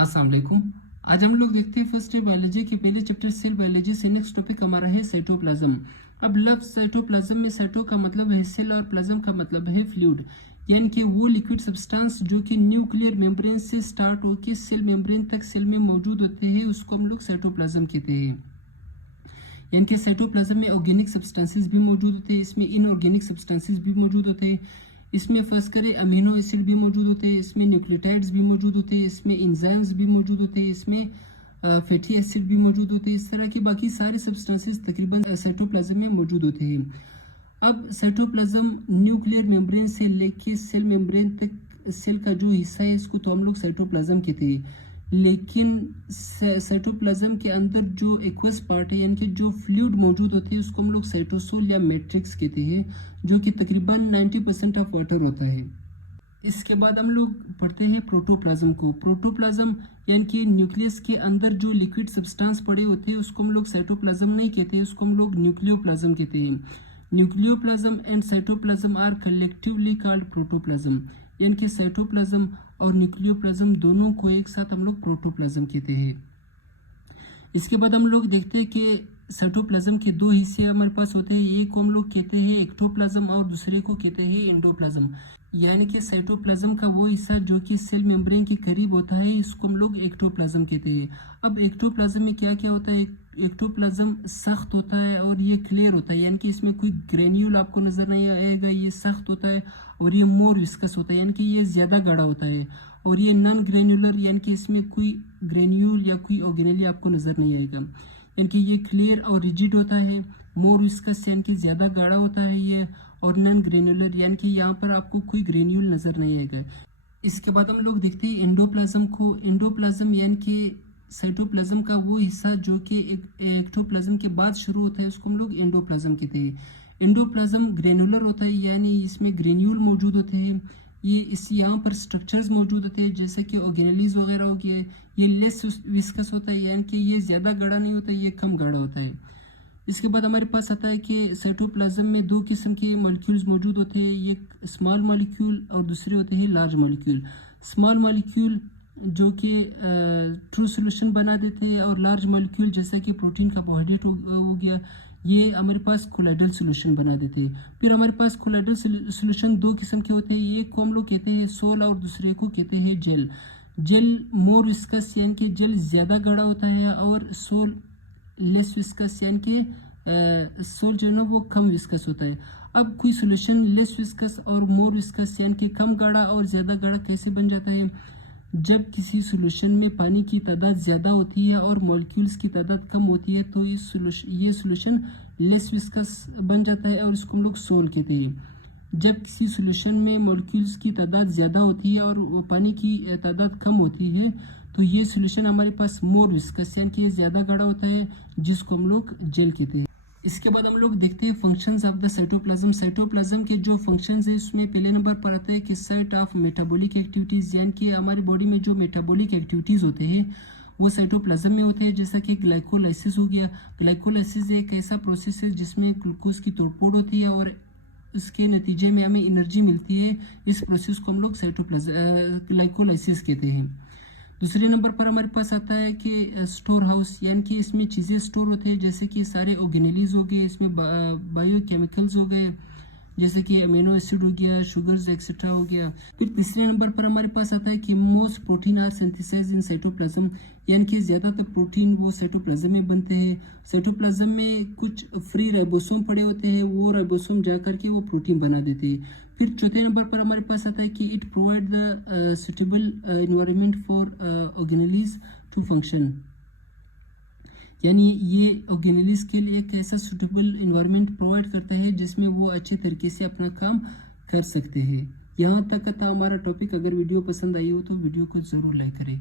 अस्सलाम वालेकुम। आज हम लोग देखते हैं फर्स्ट ईयर बायोलॉजी के पहले चैप्टर सेल बायोलॉजी से। नेक्स्ट टॉपिक हमारा है साइटोप्लाज्म। अब लफ्ज साइटोप्लाज्म में साइटो का मतलब है सेल और प्लाज्म का मतलब है फ्लूइड, यानी कि वो लिक्विड सब्सटेंस जो कि न्यूक्लियर मेम्ब्रेन से स्टार्ट होकर सेल मेम्ब्रेन तक सेल में मौजूद होते हैं, उसको हम लोग साइटोप्लाज्म कहते हैं। यानी कि साइटोप्लाज्म में ऑर्गेनिक सब्सटेंसेस भी मौजूद होते हैं, इसमें इनऑर्गेनिक सब्सटेंसेस भी मौजूद होते हैं। इसमें फर्ज करें अमीनो एसिड भी मौजूद होते हैं, इसमें न्यूक्लियोटाइड्स भी मौजूद होते हैं, इसमें एंजाइम्स भी मौजूद होते हैं, इसमें फैटी एसिड भी मौजूद होते हैं। इस तरह के बाकी सारे सब्सटेंसेस तकरीबन साइटोप्लाज्म में मौजूद होते हैं। अब साइटोप्लाज्म न्यूक्लियर मेम्ब्रेन से लेके सेल मेम्ब्रेन तक सेल का जो हिस्सा है इसको तो हम लोग साइटोप्लाज्म कहते हैं। लेकिन साइटोप्लाज्म के अंदर जो एक्वस पार्ट है, यानी कि जो फ्लूइड मौजूद होते हैं, उसको हम लोग साइटोसोल या मैट्रिक्स कहते हैं, जो कि तकरीबन 90% ऑफ वाटर होता है। इसके बाद हम लोग पढ़ते हैं प्रोटोप्लाज्म को। प्रोटोप्लाज्म यानी कि न्यूक्लियस के अंदर जो लिक्विड सब्सटेंस पड़े होते हैं उसको हम लोग साइटोप्लाज्म नहीं कहते हैं, उसको हम लोग न्यूक्लियोप्लाज्म कहते हैं। Nucleoplasm and cytoplasm are collectively called protoplasm, यानी कि साइटोप्लाज्म और न्यूक्लियोप्लाज्म दोनों को एक साथ हम लोग प्रोटोप्लाज्म कहते हैं। इसके बाद हम लोग देखते हैं कि साइटोप्लाज्म के दो हिस्से हमारे पास होते हैं, एक को हम लोग कहते हैं एक्टोप्लाज्म और दूसरे को कहते हैं एंडोप्लाज्म। यानी कि साइटोप्लाज्म का वो हिस्सा जो कि सेल मेम्ब्रेन के करीब होता है, इसको हम लोग एक्टोप्लाज्म कहते हैं। अब एक्टोप्लाज्म में क्या क्या होता है? एक्टोप्लाज्म सख्त होता है और ये क्लियर होता है, यानी कि इसमें कोई ग्रेन्यूल आपको नजर नहीं आएगा, ये सख्त होता है। और ये मोर विस्कस होता है, यानी कि ये ज्यादा गाढ़ा होता है। और ये नॉन ग्रेन्युलर, यानी कि इसमें कोई ग्रेन्यूल या कोई ऑर्गेनेली आपको नजर नहीं आएगा। यानी कि ये क्लियर और रिजिड होता है। मोर विस्कस यानी कि ज्यादा गाढ़ा होता है ये, और नॉन ग्रेन्युलर यानी कि यहाँ पर आपको कोई ग्रेन्यूल नजर नहीं आएगा। इसके बाद हम लोग देखते हैं एंडोप्लाज्म को। एंडोप्लाज्म यानी कि साइटोप्लाज्म का वो हिस्सा जो कि एक्टोप्लाज्म के बाद शुरू होता है, उसको हम लोग एंडोप्लाज्म कहते हैं। एंडोप्लाज्म ग्रेनुलर होता है, यानी इसमें ग्रेन्यूल मौजूद होते हैं। ये इस यहाँ पर स्ट्रक्चर्स मौजूद होते हैं, जैसे कि ऑर्गेनेलीज वगैरह हो गए। ये लेस विस्कस होता है, यानी कि ये ज़्यादा गाढ़ा नहीं होता, ये कम गाढ़ा होता है। इसके बाद हमारे पास आता है कि साइटोप्लाज्म में दो किस्म के मॉलिक्यूल्स मौजूद होते हैं, एक स्मॉल मॉलिक्यूल और दूसरे होते हैं लार्ज मॉलिक्यूल। स्मॉल मॉलिक्यूल जो कि ट्रू सोल्यूशन बना देते हैं, और लार्ज मॉलिक्यूल जैसा कि प्रोटीन कार्बोहाइड्रेट हो गया, ये हमारे पास कोलाइडल सोल्यूशन बना देते हैं। फिर हमारे पास कोलाइडल सोल्यूशन दो किस्म के होते हैं, एक को हम लोग कहते हैं सोल और दूसरे को कहते हैं जेल। जेल मोर विस्कस यानी कि जेल ज़्यादा गाढ़ा होता है, और सोल लेस विस्कस यानी कि सोल जो है ना वो कम विस्कस होता है। अब कोई सोल्यूशन लेस विस्कस और मोर विस्कस यानी कि कम गाढ़ा और ज़्यादा गाढ़ा कैसे बन जाता है? जब किसी सोल्यूशन में पानी की तादाद ज़्यादा होती है और मॉलिक्यूल्स की तादाद कम होती है, तो ये सोल्यूशन लेस विस्कस बन जाता है, और इसको हम लोग सोल कहते हैं। जब किसी सोल्यूशन में मॉलिक्यूल्स की तादाद ज़्यादा होती है और पानी की तादाद कम होती है, तो ये सोल्यूशन हमारे पास मोर विस्कस यानी कि ये ज़्यादा गाढ़ा होता है, जिसको हम लोग जेल कहते हैं। इसके बाद हम लोग देखते हैं functions of the cytoplasm. Cytoplasm के जो फंक्शंस है उसमें पहले नंबर पर आता है कि साइट ऑफ मेटाबॉलिक एक्टिविटीज़, यानी कि हमारी बॉडी में जो मेटाबॉलिक एक्टिविटीज़ होते हैं वो साइटोप्लाज्म में होते हैं। जैसा कि ग्लाइकोलाइसिस हो गया। ग्लाइकोलाइसिस एक ऐसा प्रोसेस है जिसमें ग्लूकोज की तोड़फोड़ होती है और इसके नतीजे में हमें एनर्जी मिलती है। इस प्रोसेस को हम लोग ग्लाइकोलाइसिस कहते हैं। दूसरे नंबर पर हमारे पास आता है कि स्टोर हाउस, यानी कि इसमें चीज़ें स्टोर होते हैं, जैसे कि सारे ऑर्गेनेलीज हो गए, इसमें बायोकेमिकल्स हो गए, जैसे कि अमीनो एसिड हो गया, शुगर्स एक्सेट्रा हो गया। फिर तीसरे नंबर पर हमारे पास आता है कि most protein are synthesized in cytoplasm, यानी कि ज़्यादातर प्रोटीन वो साइटोप्लाज्म में बनते हैं। साइटोप्लाज्म में कुछ फ्री राइबोसोम पड़े होते हैं, वो राइबोसोम जा करके वो प्रोटीन बना देते हैं। फिर चौथे नंबर पर हमारे पास आता है कि it provide the suitable environment for organelles to function, यानी ये ऑर्गेनेलीज के लिए एक ऐसा सुटेबल इन्वायरमेंट प्रोवाइड करता है जिसमें वो अच्छे तरीके से अपना काम कर सकते हैं। यहाँ तक था हमारा टॉपिक। अगर वीडियो पसंद आई हो तो वीडियो को ज़रूर लाइक करें।